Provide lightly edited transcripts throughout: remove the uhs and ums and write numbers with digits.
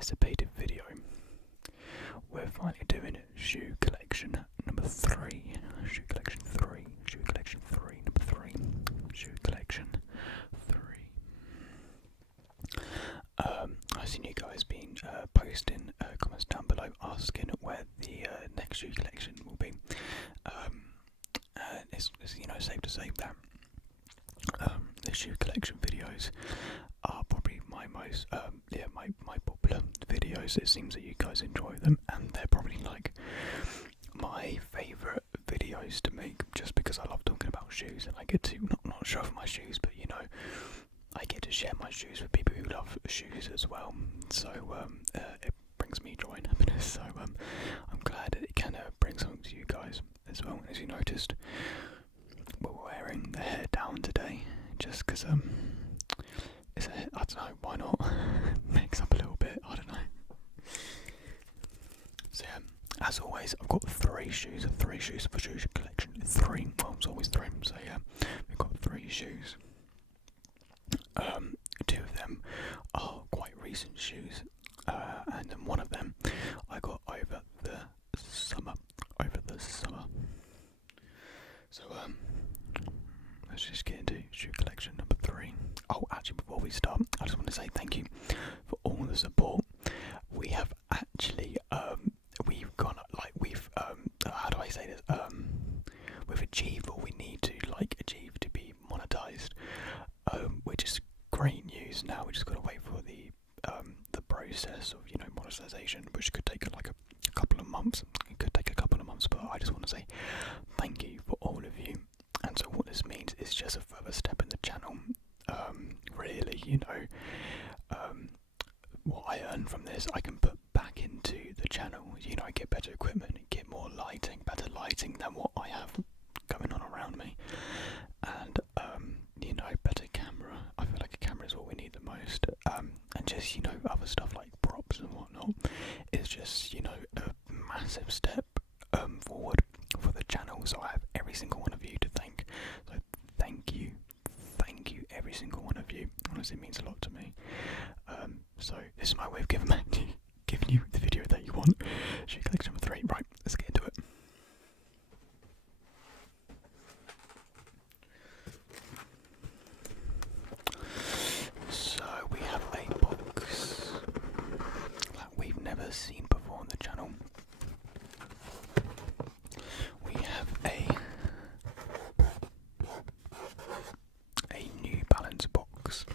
anticipated video. We're finally doing shoe collection number 3. Shoe collection 3. Shoe collection 3. Number 3. Shoe collection 3. I've seen you guys been posting comments down below asking where the next shoe collection will be. And it's safe to say that the shoe collection videos are probably my most my popular videos. It seems that you guys enjoy them, and they're probably like my favourite videos to make, just because I love talking about shoes and I get to not show off my shoes, but I get to share my shoes with people who love shoes as well. So it brings me joy and happiness. So I'm glad that it can bring something to you guys as well. As you noticed, we're wearing the hair down today, just because I don't know, why not? Makes up a little bit, I don't know. So yeah, as always, I've got 3 shoes for shoe collection. 3, well, it's always 3, so yeah, we've got 3 shoes. 2 of them are quite recent shoes, and then one of them I got over the summer. So let's just get into shoe collection number 3. Oh, actually, before we start, I just want to say thank you for all the support. We have actually how do I say this? We've achieved what we need to achieve to be monetized, which is great news. Now we just got to wait for the process of monetization, which could take a couple of months. It could take a couple of months, but I just want to say thank you for all of you. And so what this means is just a further step in the channel. Really, what I earn from this, I can put back into the channel. I get better equipment, get more lighting, better lighting than what I have going on around me, and better camera. I feel like a camera is what we need the most, and just other stuff like props and whatnot is just a massive step forward for the channel. So I have every single one of you to thank. So thank you, every single one of you. Honestly, it means a lot to me. So this is my way of giving you the video that you want. Shoe collection number 3. Right, let's get into it. So we have a box that we've never seen before on the channel. We have a New Balance box.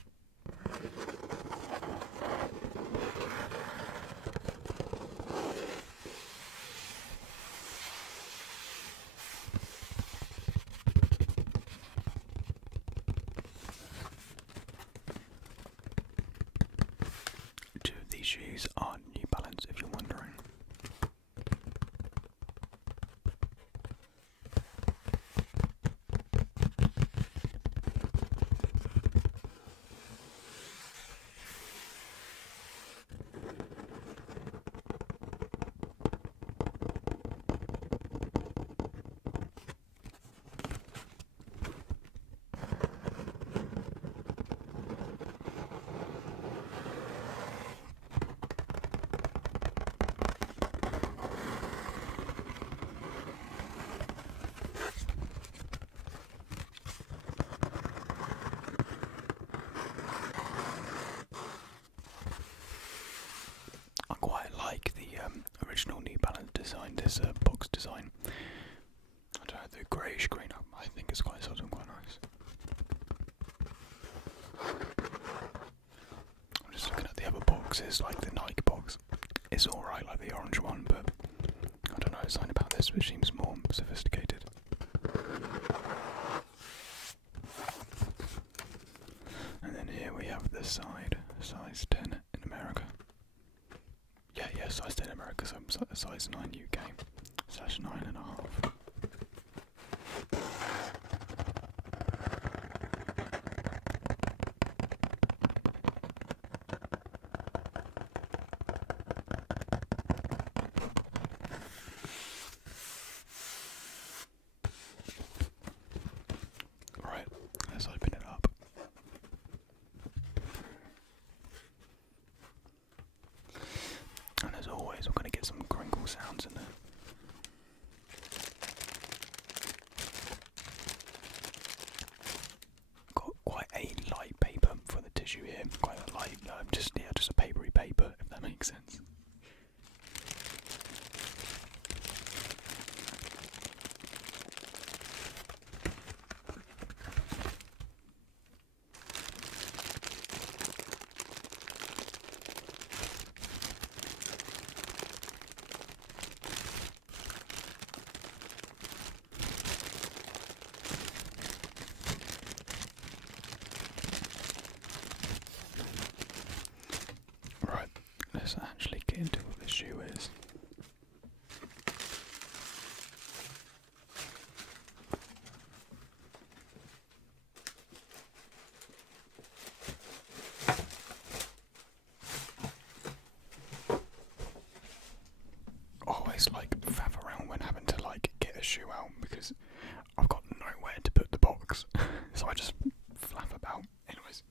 Two of these shoes are New Balance, if you're wondering. I quite like the original New Balance design, this box design. I don't know, the greyish green, I think it's quite subtle and quite nice. I'm just looking at the other boxes, like the Nike box. It's alright, like the orange one, but I don't know, something about this which seems more sophisticated. And then here we have this side, size 10 in America. Yeah, size 10 in America, so size 9 UK, / 9.5. Right, let's open it up. shoe out because I've got nowhere to put the box, so I just flap about. Anyways,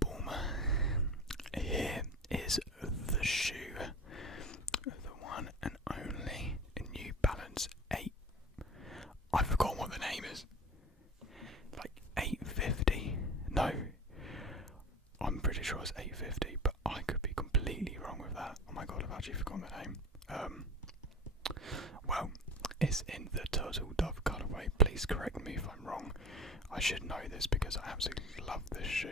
boom. Here is the shoe, the one and only New Balance 8. I forgot what the name is. Like 850? No, I'm pretty sure it's 850, but I could be completely wrong with that. Oh my god, I've actually forgotten the name. Well, it's in the turtle dove colourway. Please correct me if I'm wrong. I should know this because I absolutely love this shoe.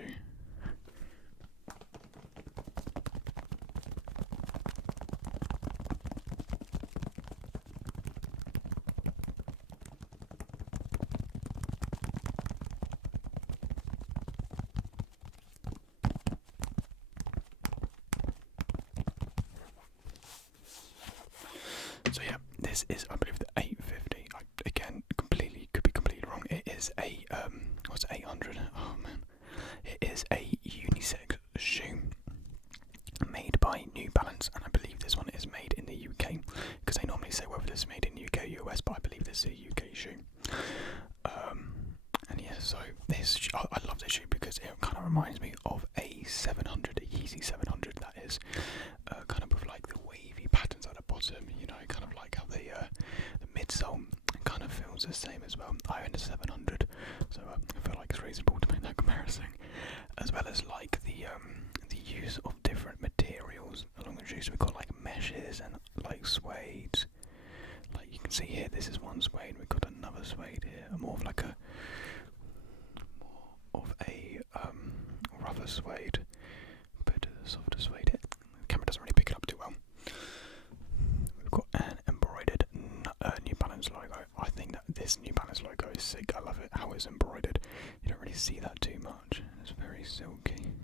So yeah, this is, I believe, the 850. Again, could be completely wrong. It is a what's 800? Oh man, it is a unisex shoe made by New Balance, and I believe this one is made in the UK because they normally say whether this is made in UK or US, but I believe this is a UK shoe. And yeah, so this I love this shoe because it kind of reminds me of a 700, a Yeezy 700. That is kind of with like the wavy patterns at the bottom, you know, kind of like how the midsole kind of feels the same as well. I own a 700, so I feel like it's reasonable to make that comparison, as well as like the use of different materials along the shoes. So we've got like meshes and like suede. Like you can see here, this is one suede. We've got another suede here, more of a rougher suede, compared to the softer suede here. The camera doesn't really pick it up too well. We've got an embroidered New Balance logo. I think that this New Balance logo is sick. I love it how it's embroidered. You don't really see that too much. It's very silky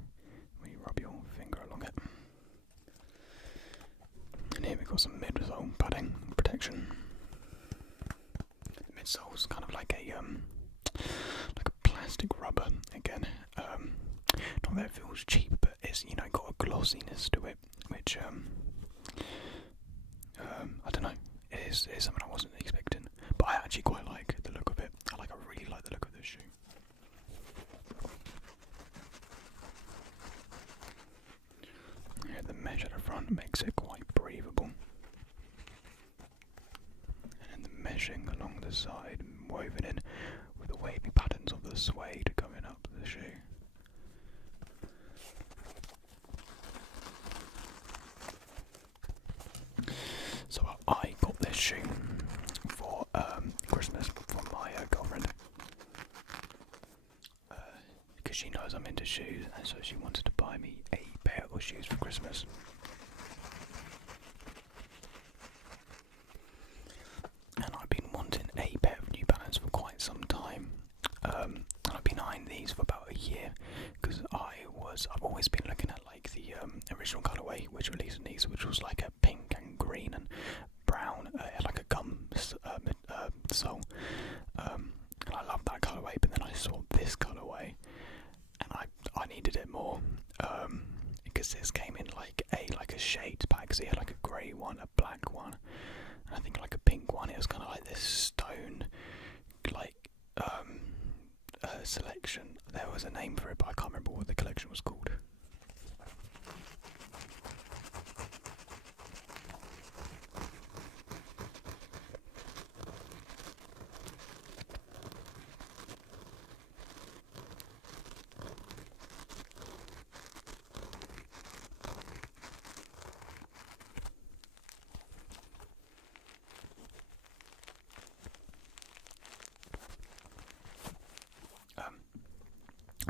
when you rub your finger along it. And here we've got some midsole padding protection. The midsole's kind of like a plastic rubber again. Not that it feels cheap, but it's, you know, got a glossiness to it, which I don't know. It is something I wasn't expecting, but I actually quite like the look of it. I really like the look of this shoe. Yeah, the mesh at the front makes it quite breathable, and then the meshing along the side, woven in with the wavy patterns of the suede coming up the shoe. So I got this shoe for Christmas from my girlfriend, because she knows I'm into shoes, and so she wanted to buy me a pair of shoes for Christmas. And I've been wanting a pair of New Balance for quite some time. And I've been eyeing these for about a year because I've always been looking at like the original colourway which released in these, which was like a pink and green and brown, like a gum sole. And I love that colourway, but then I saw this colourway and I needed it more because this came in like a shades pack. So you had like a grey one, a black one, and I think like a pink one. It was kind of like this stone like selection. There was a name for it, but I can't remember what the collection was called.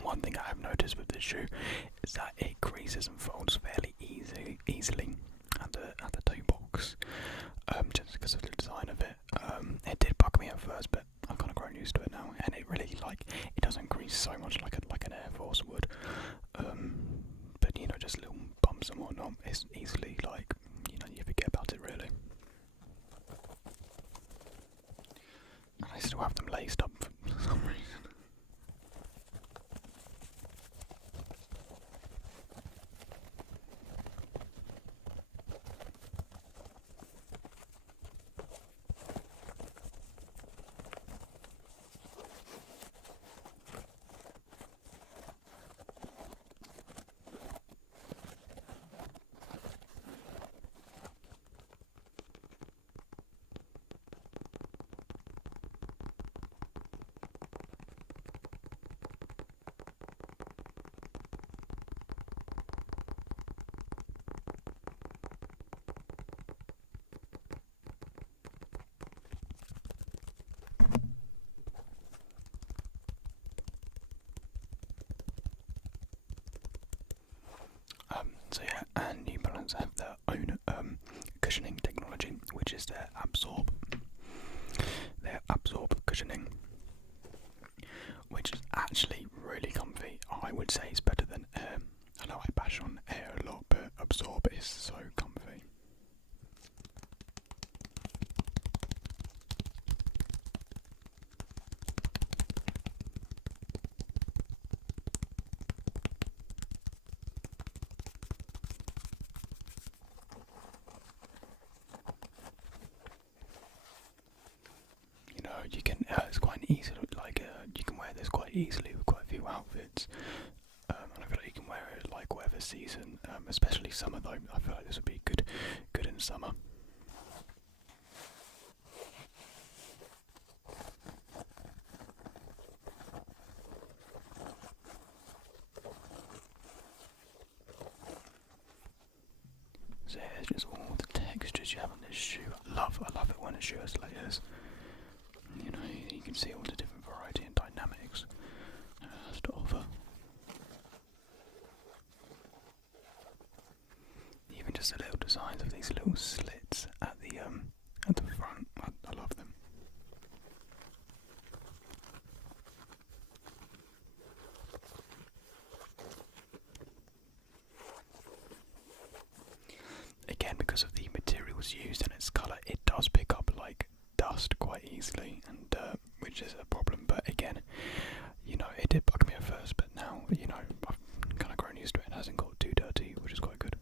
One thing I have noticed with this shoe is that it creases and folds fairly easily at the toe box, just because of the design of it. It did bug me at first, but I've kind of grown used to it now, and it really it doesn't crease so much like an Air Force would. But you know, just little bumps and whatnot, it's easily you forget about it really. And I still have them laced up for some reason. which is their absorb cushioning, which is actually really comfy. I would say it's better than air. I know I bash on air a lot, but absorb is so comfy. You know, you can. It's quite easy. You can wear this quite easily with quite a few outfits. And I feel like you can wear it like whatever season, especially summer though. I feel like this would be good in summer. So here's just all the textures you have on this shoe. I love it when a shoe has layers. You know, you can see all the different variety and dynamics it has to offer. Even just the little designs of these little slits at the front, I love them. Again, because of the materials used and its colour, it does pick up like dust quite easily, and which is a problem. But again, you know, it did bug me at first, but now, you know, I've kind of grown used to it and it hasn't got too dirty, which is quite good.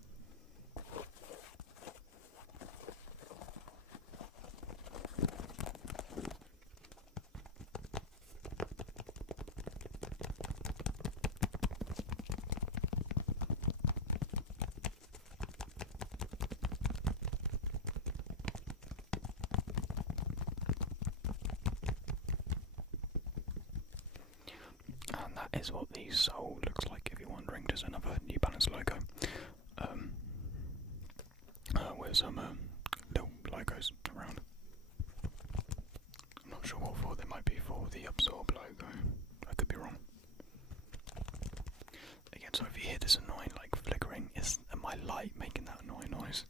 And that is what the sole looks like, if you're wondering. Just another New Balance logo with some little logos around. I'm not sure what for. They might be for the Absorb logo. I could be wrong. Again, so if you hear this annoying like flickering, is my light making that annoying noise?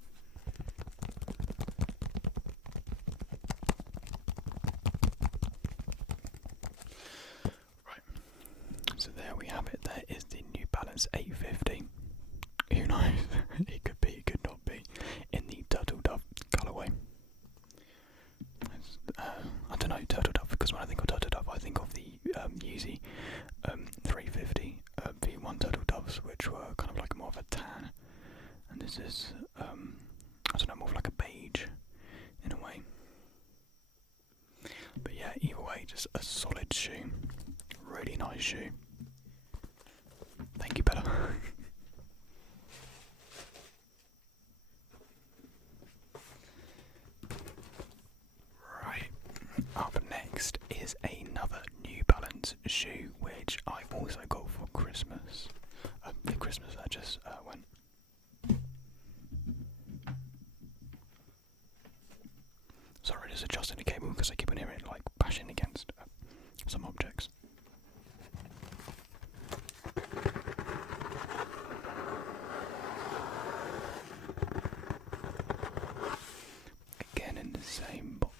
So there we have it. There is the New Balance 850. Who knows? It could be, it could not be. In the Turtle Dove colourway. I don't know, Turtle Dove, because when I think of Turtle Dove, I think of the Yeezy 350 V1 Turtle Doves, which were kind of like more of a tan. And this is, I don't know, more of like a beige in a way. But yeah, either way, just a solid shoe. Really nice shoe. Thank you, Bella. Right, up next is another New Balance shoe, which I also got for Christmas. For Christmas that just went. Sorry, just adjusting the cable because I keep on hearing it like bashing against some objects. Again in the same box.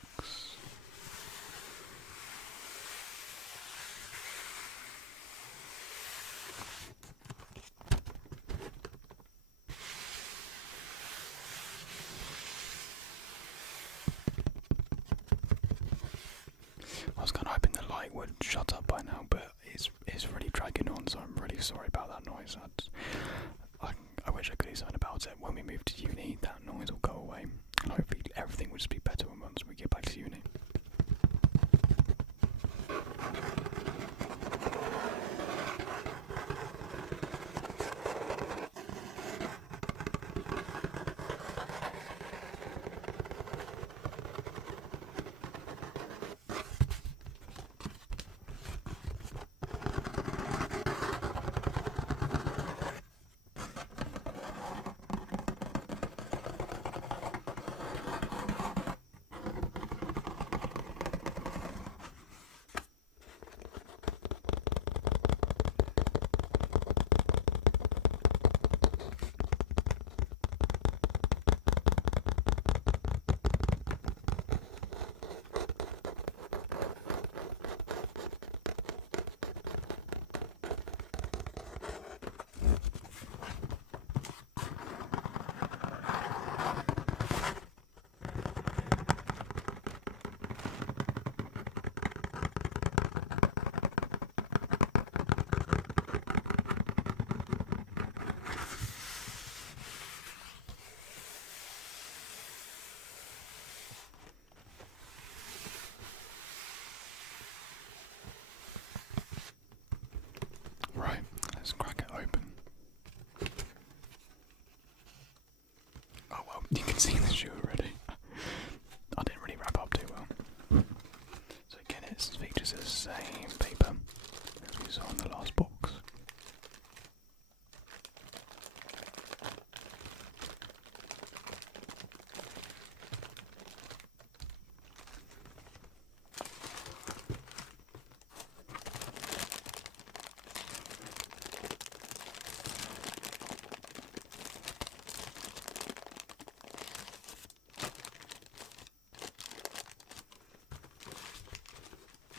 I was kind of hoping the light would shut up by now, but it's really dragging on, so I'm really sorry about that noise. I wish I could do something about it. When we move to uni, that noise will go away, and hopefully everything will just be better once we get back to uni.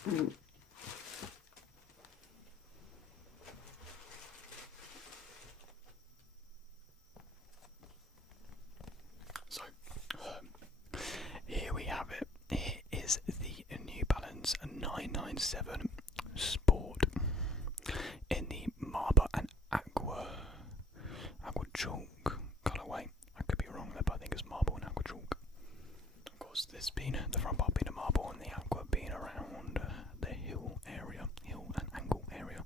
So, here we have it. Here is the New Balance 997 Sport in the marble and aqua chalk colourway. I could be wrong there, but I think it's marble and aqua chalk. Of course, this being the front part being a marble and the aqua being around the hill and angle area.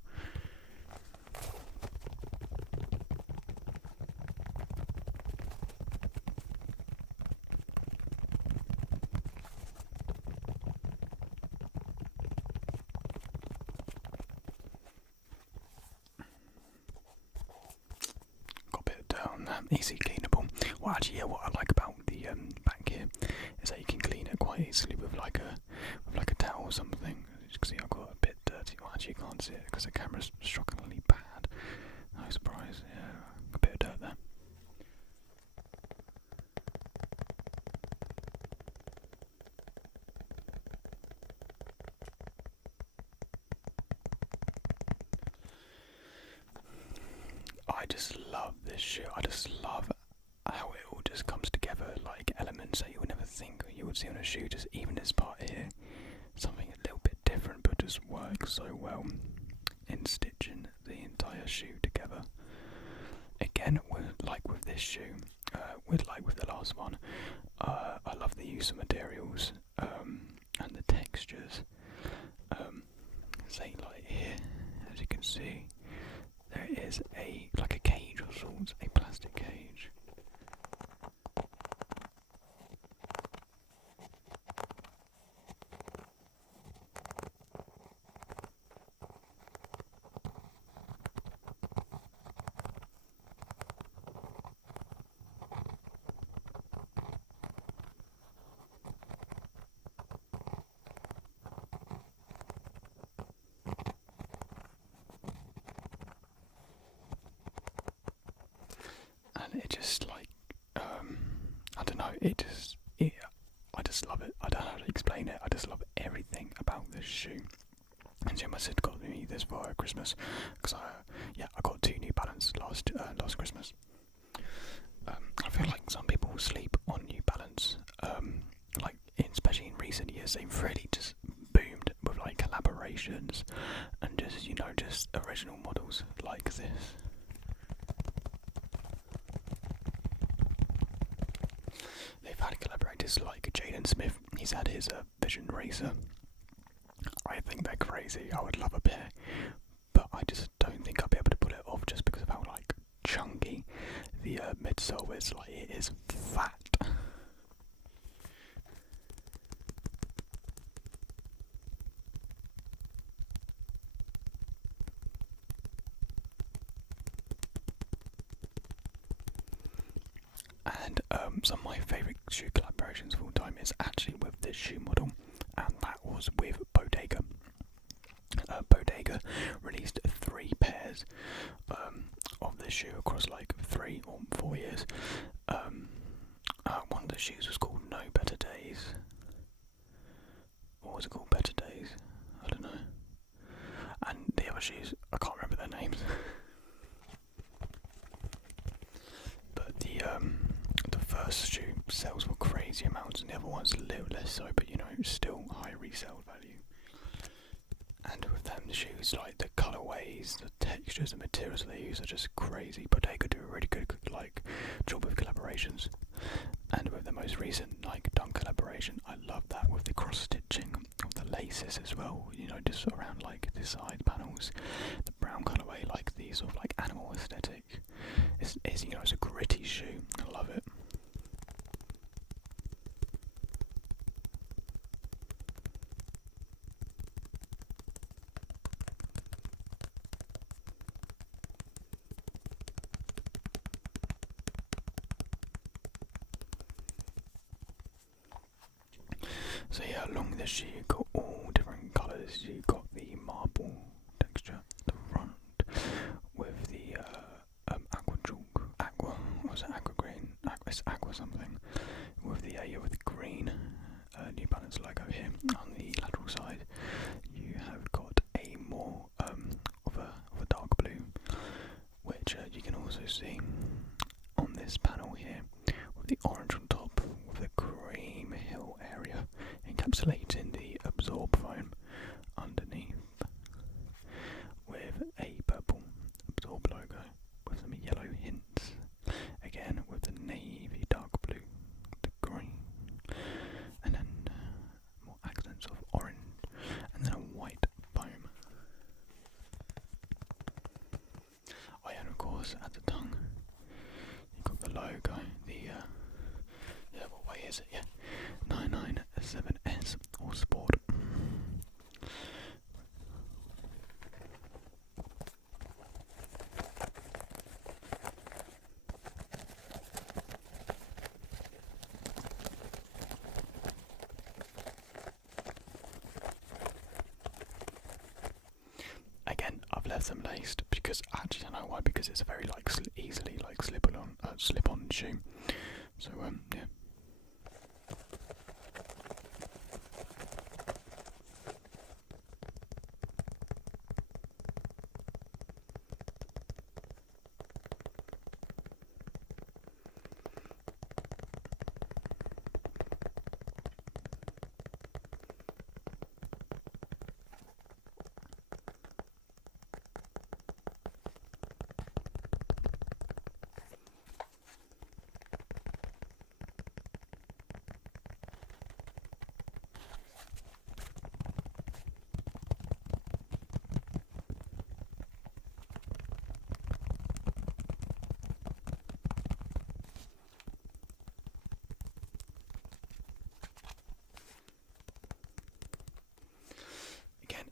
Got a bit of dirt on that, easy cleanable. Well, actually, yeah, what I like about the back here is that you can clean it quite easily with like a towel or something. As you can see, I've got a bit dirty. Well, actually, you can't see it because the camera's shockingly bad. No surprise, yeah, a bit of dirt there. I just love this shoe. I just love how it all just comes together, like elements that you would never think you would see on a shoe. Just even this part here, something a little bit different, but just works so well in stitching the entire shoe together. Again, with this shoe, with the last one, I love the use of materials and the textures. Say like here, as you can see, there is a cage of sorts, a plastic cage. And it just I don't know, I just love it. I don't know how to explain it. I just love everything about this shoe. And so my sister got me this for Christmas because I got 2 New Balance last Christmas. I feel like some people sleep on New Balance. Especially in recent years, they've really just boomed with collaborations and just original models like this. They've had collaborators like Jaden Smith. He's had his Vision Racer. I think they're crazy. I would love a pair, but I just don't think I'll be able to pull it off just because of how chunky the midsole is. It is fat. And some of my favourite shoe collaborations of all time is actually with this shoe model, and that was with Bodega. Bodega released 3 pairs of this shoe across 3 or 4 years. One of the shoes was called No Better Days. What was it called? Better Days? I don't know. And the other shoes, I can't remember their names. But the first shoe sells for crazy amounts, and the other one's a little less so, but still high resale value. And with them, the shoes, the colourways, the textures, the materials they use are just crazy. But they could do a really good job with collaborations. And with the most recent Dunk collaboration, I love that with the cross stitching of the laces as well. Just around the side panels, the brown colourway, the sort of animal aesthetic. It's a gritty shoe. I love it. So yeah, along this shoe you've got all different colours. You've got the marble texture at the front with the aqua chalk, aqua green, it's aqua something, with the green New Balance logo here on the lateral side. plating the absorb foam underneath with a purple absorb logo with some yellow hints, again with the navy, dark blue, the green, and then more accents of orange, and then a white foam. Oh yeah, and of course at the tongue you've got the logo, what way is it? Yeah, 997S or Sport. Again, I've left them laced because actually I know why, because it's a very easily slip on shoe. So yeah.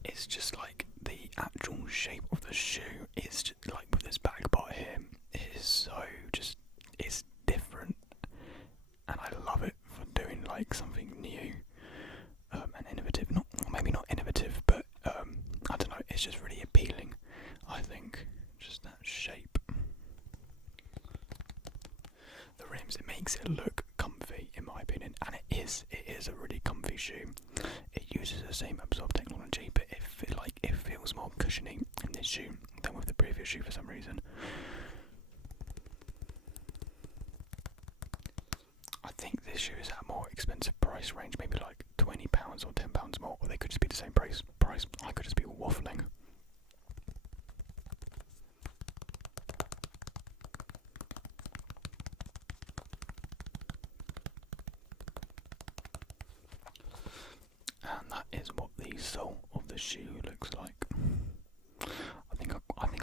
It's just like the actual shape of the shoe is just like with this back part here, it is so just, it's different, and I love it for doing like something new and innovative. Maybe not innovative, but I don't know, it's just really appealing, I think, just that shape. The rims, it makes it look comfy in my opinion, and it is a really comfy shoe. It uses the same absorb technology, but it feels more cushiony in this shoe than with the previous shoe for some reason. I think this shoe is at a more expensive price range, maybe like £20 or £10 more, or they could just be the same price. I could just be waffling. And that is what the sole of the shoe looks like. I think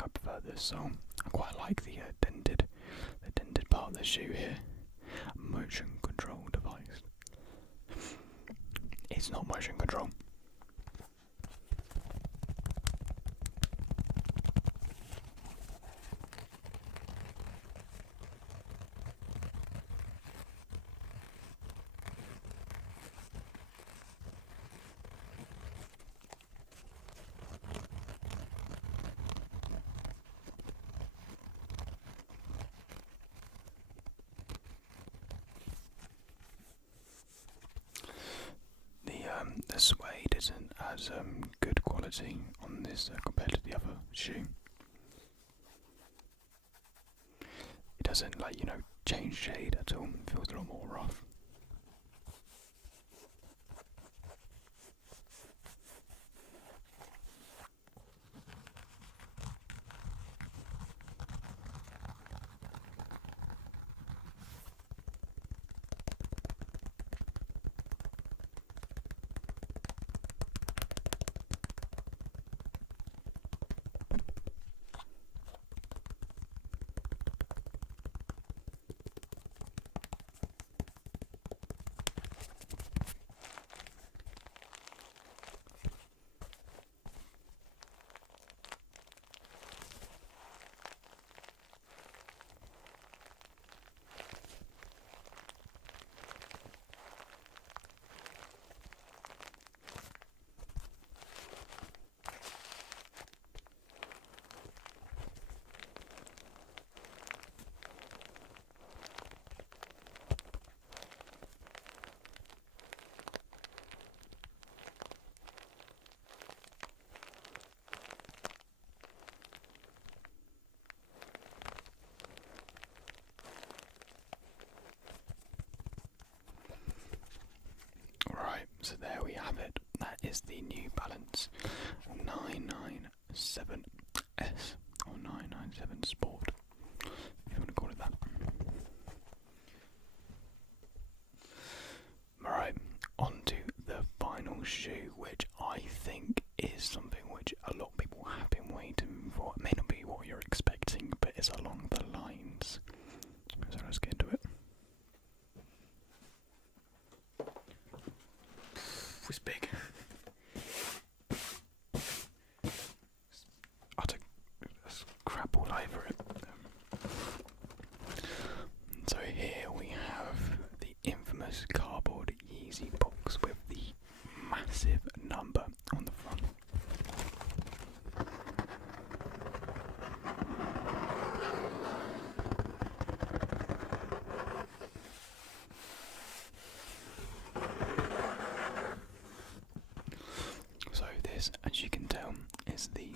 I prefer this sole. I quite like the dented part of the shoe here. Motion control device. It's not motion control. The suede isn't as good quality on this compared to the other shoe. It doesn't change shade at all. It feels a lot more rough. have it. That is the New Balance 997S or 997 Sport, if you want to call it that. Alright, on to the final shoe, which I think is something which a lot of people have been waiting for. It may not be what you're expecting, but it's along the lines. So let's get into it. It's big. Utter crap all over it. So here we have the infamous cardboard Yeezy box with the massive number on the front. So this, as you can tell, is the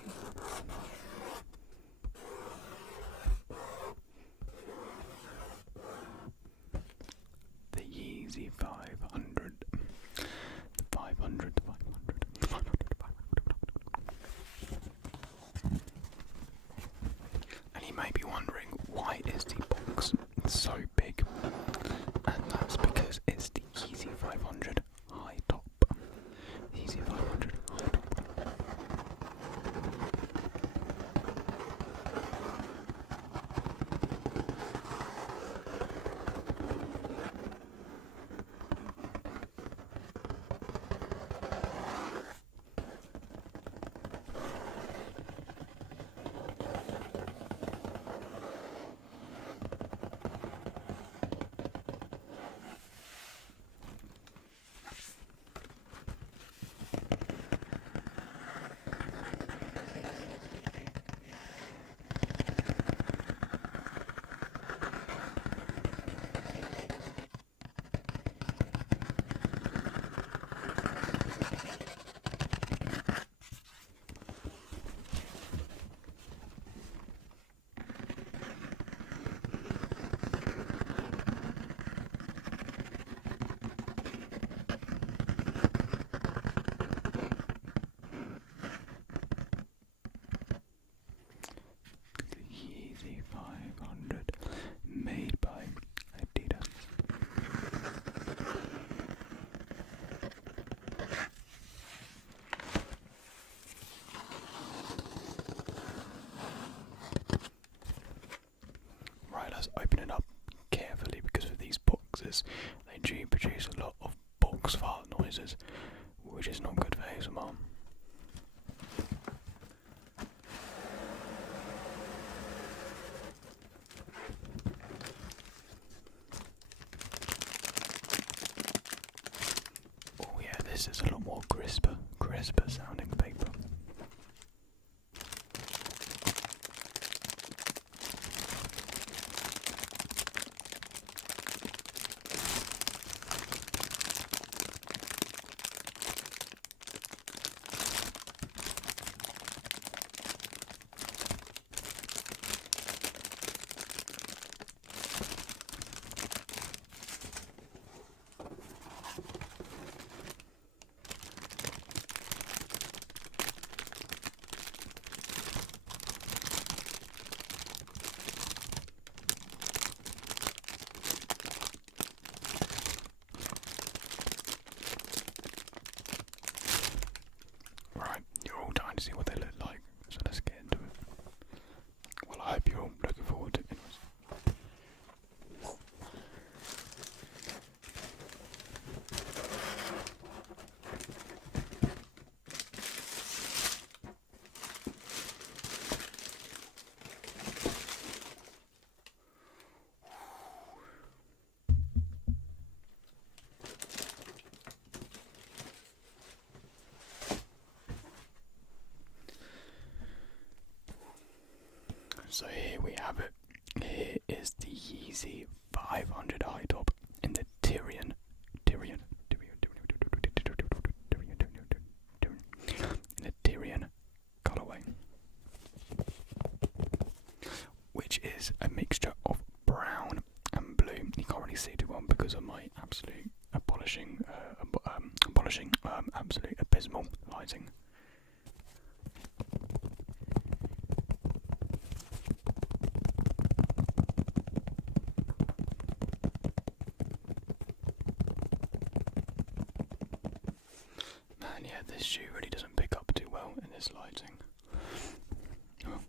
Yeezy 500. The 500. And you may be wondering, why is the box so big? And that's because it's the Yeezy 500 high top. Yeezy 500 high top. Yeezy 500 made by Adidas. Right, let's open it up carefully because with these boxes they do produce a lot of box fart noises, which is not good for ASMR. Oh yeah, this is a lot more crisper sounding paper. Right, you're all dying to see what they look like, so let's get into it. Well, I hope you're all looking forward to it anyways. So here we have it. Here is the Yeezy 500 high top in the Tyrian colorway, which is a mixture of brown and blue. You can't really see too well because of my absolute abolishing abysmal lighting. Man, yeah, this shoe really doesn't pick up too well in this lighting. Oh.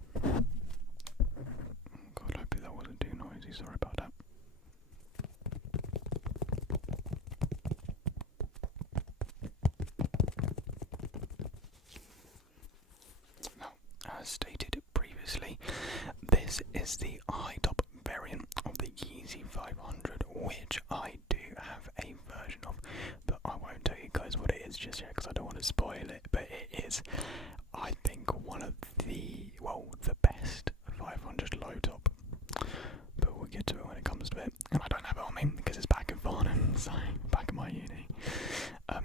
God, hopefully that wasn't too noisy, sorry about that. Now, as stated previously, this is the high top variant of the Yeezy 500, which I do have a version of, but I won't tell you guys what it is just yet because I don't want to spoil it. But it is, I think, one of the best 500 low top. But we'll get to it when it comes to it. And I don't have it on me because it's back in Farnham, so back in my uni.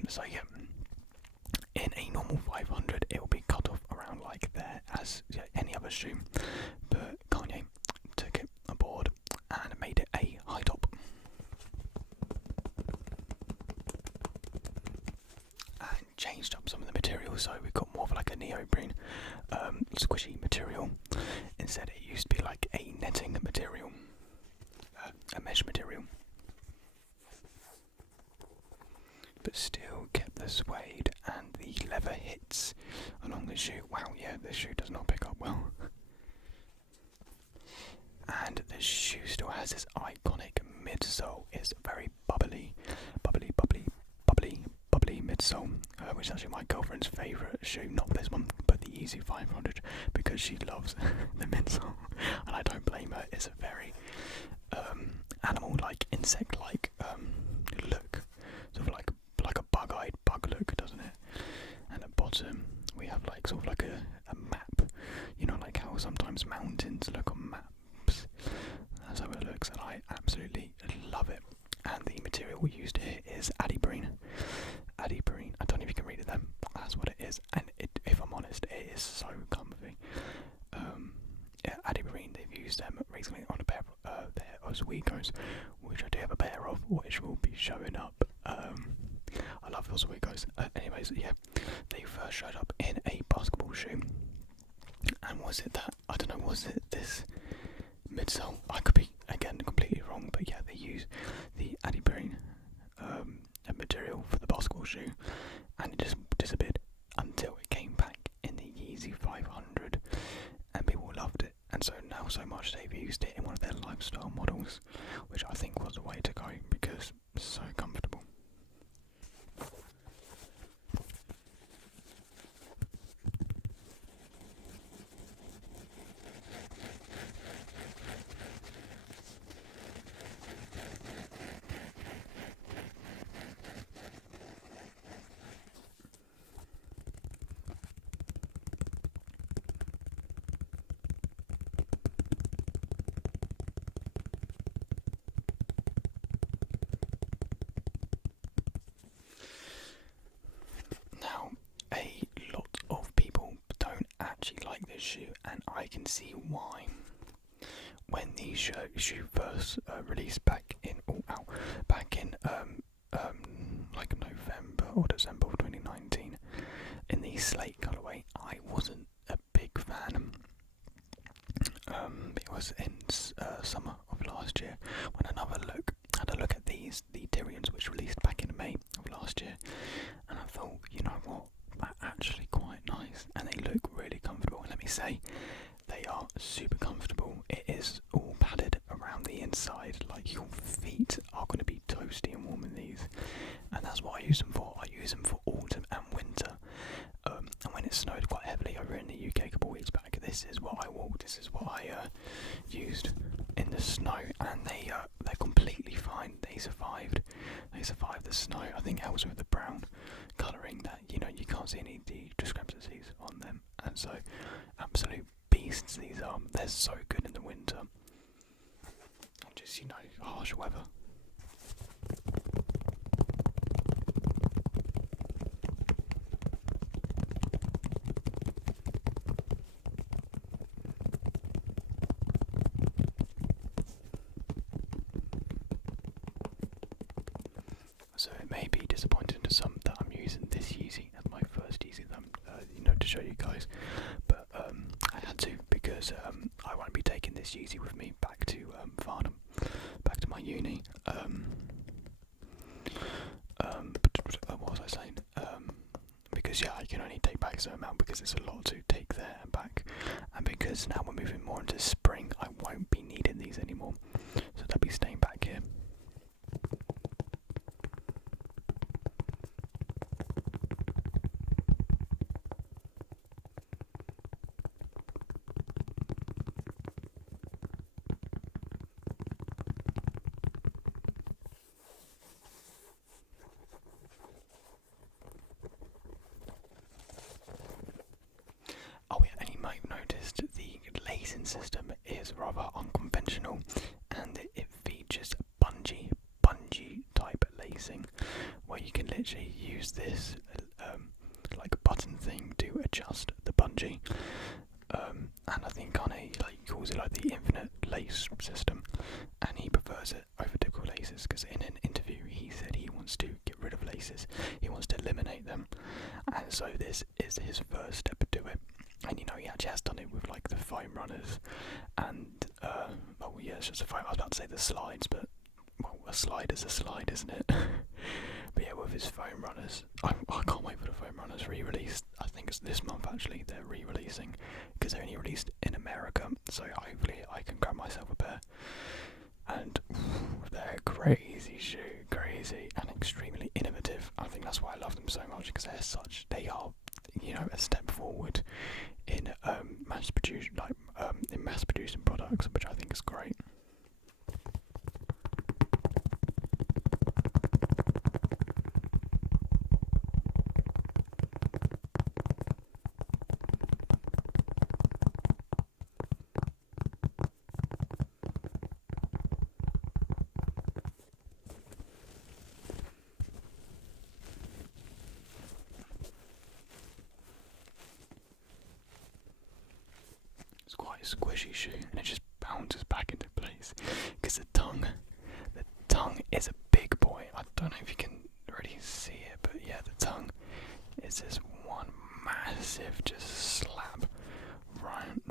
So yeah, in a normal 500, it will be cut off around like there as any other shoe. But Kanye took it aboard and made it a high top. And changed up some of the materials, so we got more of like a neoprene, squishy material. Instead, it used to be like a netting material, a mesh material. But still kept the suede and the leather hits along the shoe. Wow, yeah, this shoe does not pick up well. And the shoe still has this iconic midsole. It's very bubbly midsole, which is actually my girlfriend's favourite shoe. Not this one, but the Yeezy 500, because she loves the midsole, and I don't blame her. It's a very animal-like, insect-like look, sort of like a bug-eyed bug look, doesn't it? And at bottom we have like sort of like a map, you know, like how sometimes mountains look on maps. That's how it looks, and I absolutely love it. And the material we used here is adibrine. Adibrine, I don't know if you can read it then, that's what it is. And if I'm honest, it is so comfy. Yeah, adibrine, they've used them recently on a pair of their Oswego's, which I do have a pair of, which will be showing up. I love those Oswego's. Anyways, yeah, they first showed up in a basketball shoe. And was it that? I don't know, was it this midsole? I could be, again, completely wrong, but yeah, they use the adibrine material for the basketball shoe, and it just disappeared until it came back in the Yeezy 500, and people loved it. And so now, so much they've used it in one of their lifestyle models, which I think was the way to go because it's so comfortable. Now, a lot of people don't actually like this shoe, and I can see why. When the shoe first released back in like November or December of 2019 in the slate colorway, I wasn't a big fan. It was in summer of last year when had a look at the Tyrians, which released back in May of last year, and I thought, you know what, they're actually quite nice and they look really comfortable. And let me say, they are super comfortable. It is all padded around the inside, like your feet are going to be toasty and warm in these, and that's what I use them for. I use them for autumn and winter, and when it snowed quite heavily over in the UK a couple of weeks back, this is what I wore. This is what I used in the snow, and they're completely fine. They survived the snow. I think it helps with the brown colouring that, you know, you can't see any of the discrepancies on them, and so absolute beasts these are. They're so good in the winter and just, you know, harsh weather. So it may be disappointing to some that I'm using this Yeezy as my first this Yeezy with me back to Farnham, back to my uni. What was I saying? Because I can only take back a certain amount because it's a lot to take there and back, and because now we're moving more into spring, I won't be needing these anymore, so they'll be staying back here. Oh yeah, and you might have noticed the lacing system is rather unconventional, and it features bungee type lacing, where you can literally use this like button thing to adjust the bungee. And I think Kanye calls it like the infinite lace system, and he prefers it over typical laces because in an interview he said he wants to get rid of laces, he wants to eliminate them, and so this is his first step to it. And he actually has done it with like the foam runners, and it's just a foam. I was about to say the slides, but a slide is a slide, isn't it? But yeah, with his foam runners, I can't wait for the foam runners re-release. I think it's this month actually. They're re-releasing because they only released in America, so hopefully I can grab myself a pair. And they're crazy and extremely innovative. I think that's why I love them so much, because they are a step forward in mass producing products, which I think is great. It's quite a squishy shoe, and it just bounces back into place because the tongue is a big boy. I don't know if you can really see it, but yeah, the tongue is this one massive just slab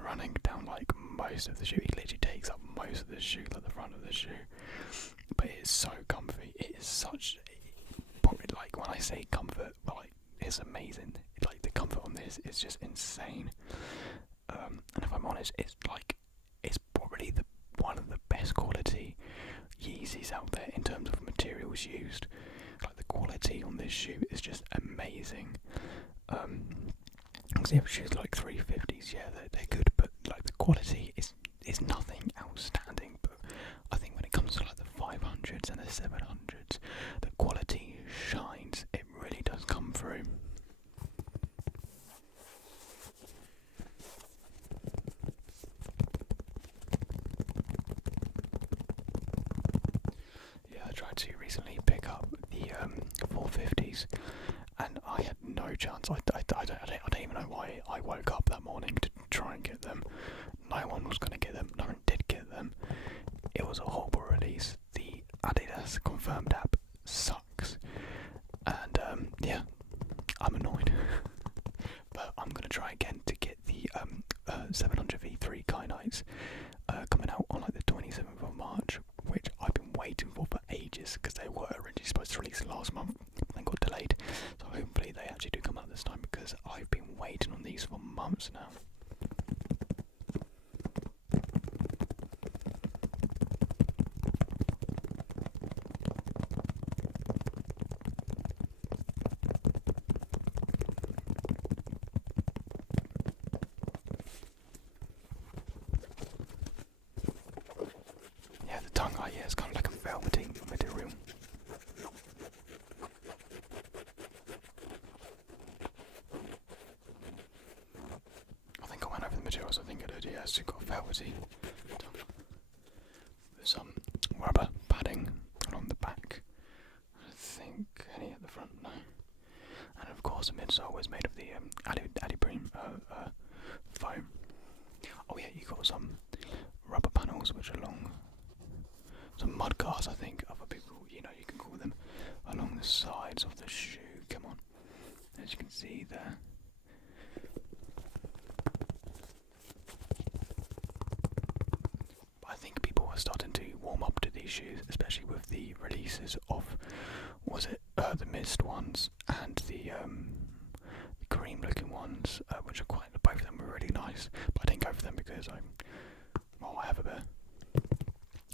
running down like most of the shoe. It literally takes up most of the shoe, like the front of the shoe, but it is so comfy. It is such, probably like when I say comfort, like it's amazing. Like the comfort on this is just insane. And if I'm honest, it's probably one of the best quality Yeezys out there in terms of materials used. Like the quality on this shoe is just amazing. Because the other shoes like 350s, yeah, they're good, but like the quality is nothing outstanding. But I think when it comes to like the 500s and the 700s, the quality shines. It really does come through. I tried to recently pick up the 450s, and I had no chance. I don't even know why I woke up that morning to try and get them. No one was going to get them. No one did get them. It was a horrible release. The Adidas confirmed app sucks, and I'm annoyed. But I'm going to try again to get the 700 V3 Kynites coming out on like the 27th of March, which I've been waiting for ages, because they were originally supposed to release last month and got delayed. So hopefully they actually do come out this time, because I've been waiting on these for months now. Yeah, the tongue, it's kind of like a velvety material. I think I went over the materials. I think I did. Yeah, it's got velvety tongue with some rubber padding along the back. I think any at the front, no. And of course, the midsole is made of the Adiprene foam. Oh yeah, you got some rubber panels which are long. Some mud guards, I think other people, you can call them, along the sides of the shoe. Come on, as you can see there. these shoes, especially with the releases of, the mist ones and the cream looking ones, which are both of them were really nice, but I didn't go for them because I have a pair,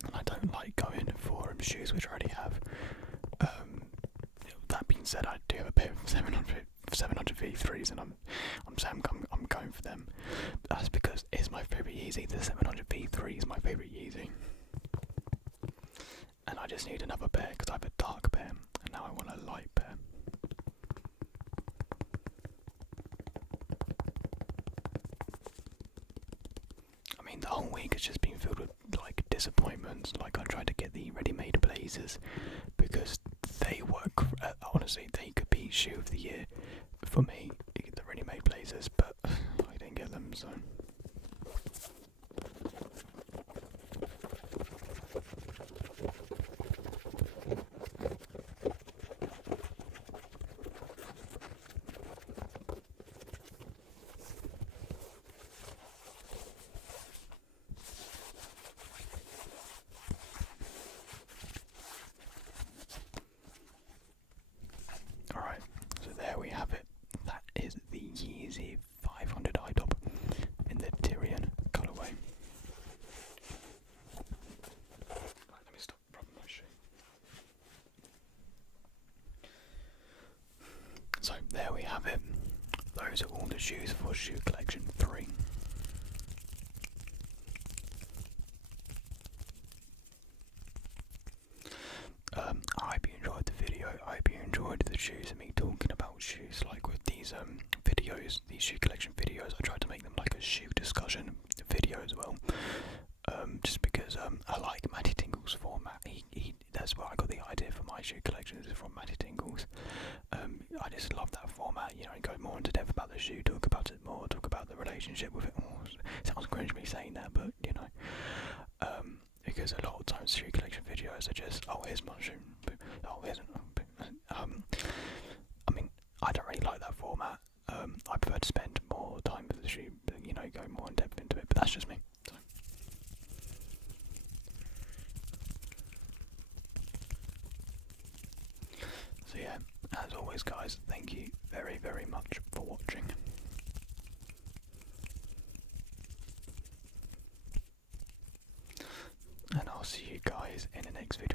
and I don't like going for shoes which I already have. That being said, I do have a pair of 700 V3s, and I'm saying I'm going for them. That's because it's my favourite Yeezy. The 700 V3 is my favourite Yeezy, and I just need another pair because I have a dark pair, and now I want a light pair. I mean, the whole week has just been filled with like disappointments. Like, I tried to get the ready-made blazers because they work. Honestly, they could be shoe of the year for me, the ready-made blazers, but I didn't get them, so. Alright, so there we have it. That is the Yeezy 500 high top in the Tyrian colourway. Right, let me stop rubbing my shoe. So there we have it. Those are all the shoes for Shoe Collection 3. I hope you enjoyed the video. I hope you enjoyed the shoes and me talking about shoes. Like with these videos, these shoe collection videos, I tried to make them like a shoe discussion video as well. Just because I like Matty Tingle's format. That's where I got the idea for my shoe collections, is from Matty Tingle's. I just love that format. You know, go more into depth about the shoe, talk about it more, talk about the relationship with it. Sounds cringe me saying that, but you know. Because a lot of times shoe collection videos are just, oh, here's my shoe, oh, here's I mean, I don't really like that format. I prefer to spend more time with the shoe, you know, go more in depth into it, but that's just me. So yeah, as always guys, thank you very, very much for watching. And I'll see you guys in the next video.